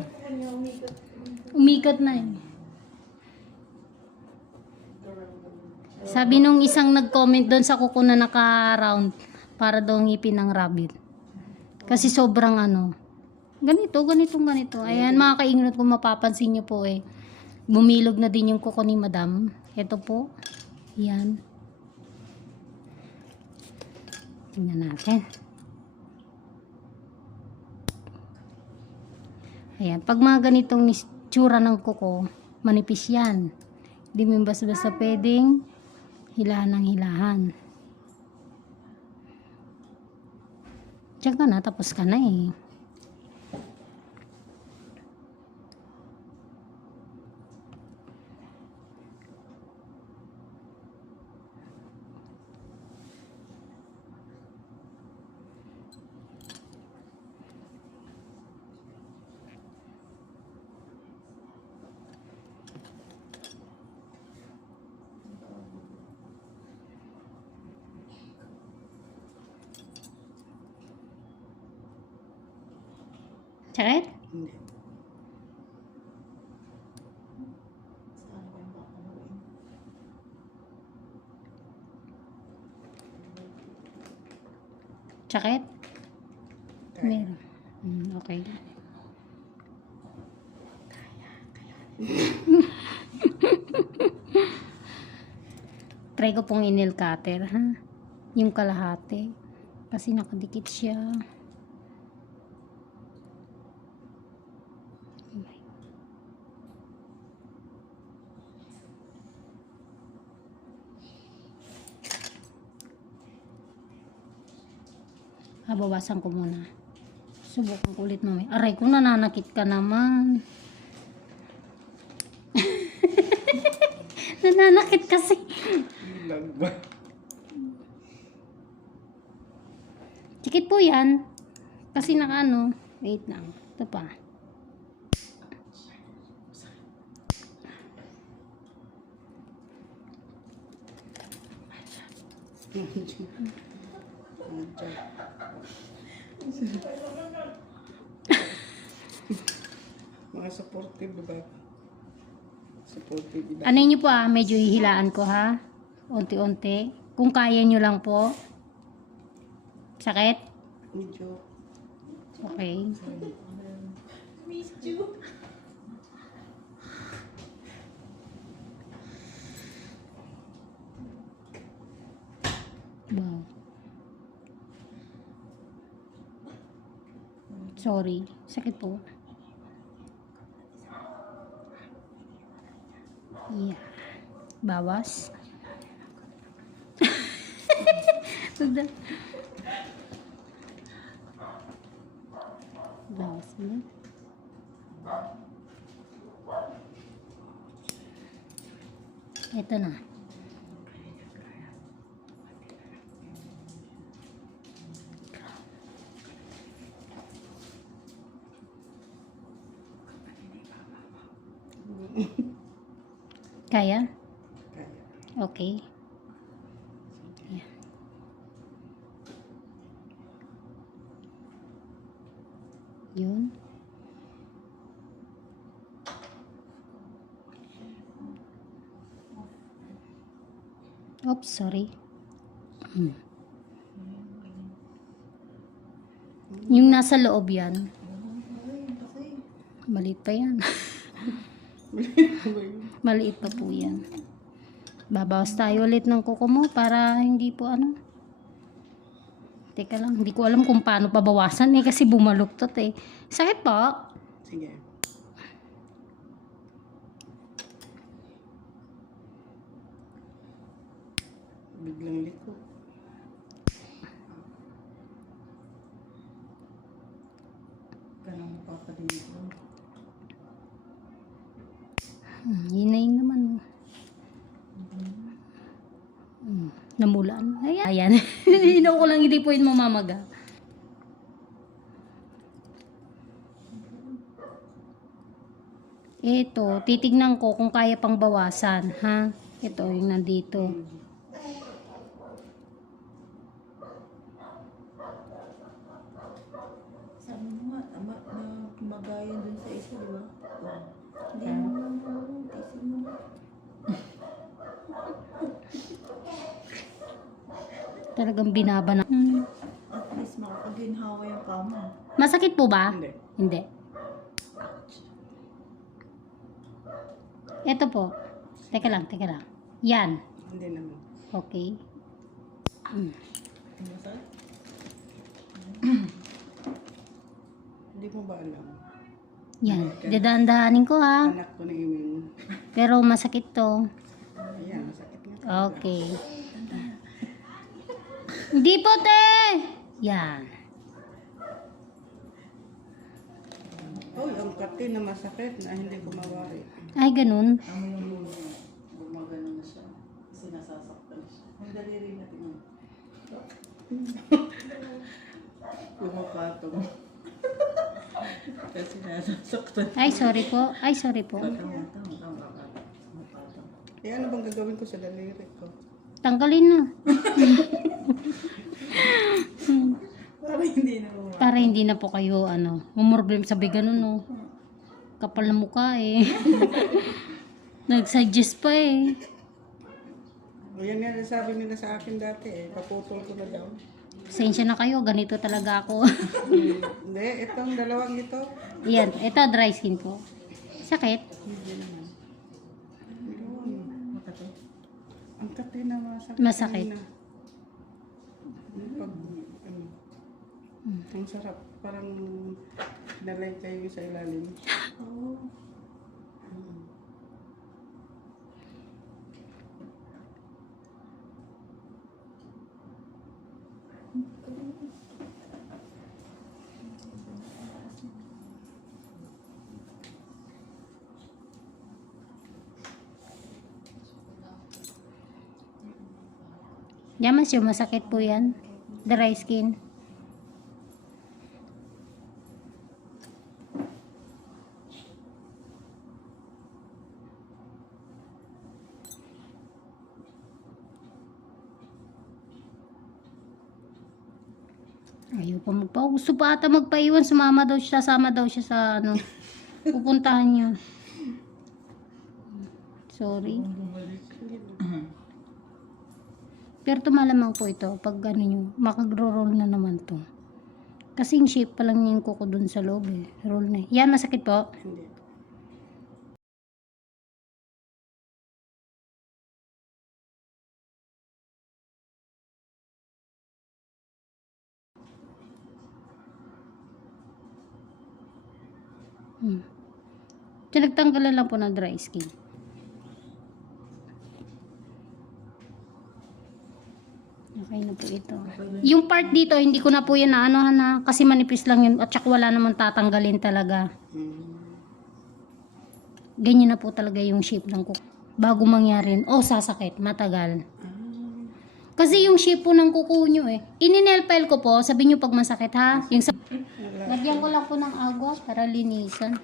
yung kanya umikot. Umikot na eh. Sabi nung isang nag-comment doon sa kuko na naka-round para daw ngipin ng rabbit. Kasi sobrang ano. Ganito, ganito, ganito. Ayan mga kaingnot kung mapapansin nyo po eh. Bumilog na din yung kuko ni madam. Ito po. Yan. Tingnan natin. Ayan. Pag mga ganitong tsura ng kuko, manipis yan. Hindi mo basta-basta pwedeng hilahan ng hilahan. Diyan ka na, tapos ka na eh. Sakit? Hindi. Sakit? Kaya. Meron. Hmm, okay. Try ko pong inil cutter, ha? Yung kalahati. Kasi nakadikit siya. Ah, bawasan ko muna. Subukan ko ulit mamaya. Aray ko, nananakit ka naman. nananakit kasi. Tikit po yan. Kasi naka ano. Wait lang. Ito pa. Mga supportive ba? Supportive ba? Ano nyo po ah, medyo hihilaan ko ha. Unti-unti. Kung kaya nyo lang po. Sakit? Medyo. Okay. You. Wow. Sorry. Sakit po. Yeah. Bawas. Bawas na. Ito na. Kaya? Kaya. Okay. Yun. Oops, sorry. Hmm. Yung nasa loob yan. Maliit pa yan. Maliit pa po yan. Babawas tayo ulit ng kuko mo para hindi po ano. Teka lang, hindi ko alam kung paano pabawasan eh kasi bumaluktot eh. Sakit po. Sige. Biglang liko. Ganun pa pa din ito. Hmm, yinayin naman. oh. Hmm, namulaan. Ayan. Ayan. Hinaw ko lang hindi po yun mamamaga. Ito, titignan ko kung kaya pang bawasan, ha? Ito, yung nandito. Sabi mo nga, ama, na magayan dun sa isa. Hindi mo. Tisin mo. Talagang binaba na. Hmm. At least makakaginhawa yung kama. Masakit po ba? Hindi. Hindi. Ito po. Teka lang, teka lang. Yan. Hindi naman. Okay. Hmm. Hindi mo ba alam? Yan. Dadaan-dahanin ko ha. Anak ko ni Imin. Pero masakit to. Ayan, masakit nga. Okay. Hindi po, te! Yan. Uy, ang kati na masakit na hindi ko mawari. Ay, ganun. Amo yung. Gumagano na siya. Kasi nasasaktan siya. Ang daliri natin yun. Pumapatong. Kasi nasasaktan. Ay, sorry po. Ay, sorry po. Mapatong. Eh, ano bang gagawin ko sa daliri ko? Tanggalin na. Para hindi na mawala. Para hindi na po kayo, ano, umurblem sabi ganun, no. Kapal na mukha, eh. Nag-suggest pa, eh. O yan nga sabi nila sa akin dati eh. Paputol ko na daw. Pasensya na kayo, ganito talaga ako. Hindi, itong dalawang ito. Yan, ito dry skin po. Sakit? Hindi naman. Yun. Makato. Ang kati na masakit. Masakit. Na. Pag, ano, ang sarap. Parang nalay kayo sa ilalim. Oo. Yaman siya, masakit po yan. Dry skin. Ayaw pa magpa. Gusto pa ata magpaiwan. Sumama daw siya. Sama daw siya sa ano. Pupuntahan niya. Sorry. Pero tumalamang po ito pag ano nyo, makagro-roll na naman to. Kasi yung shape pa lang yung kuko dun sa loob eh. Roll na. eh. Yan, masakit po. Hindi. Hmm. Tinagtanggalan lang po ng dry skin. Po ito. Yung part dito, hindi ko na po yan na ano na kasi manipis lang yun at saka wala namang tatanggalin talaga. Ganyan na po talaga yung shape ng kuko. Bago mangyari, oh sasakit, matagal. Kasi yung shape po ng kuko nyo eh. Ininelpel ko po, sabi nyo pag masakit ha. Yung sa... Lagyan ko lang po ng agua para linisan.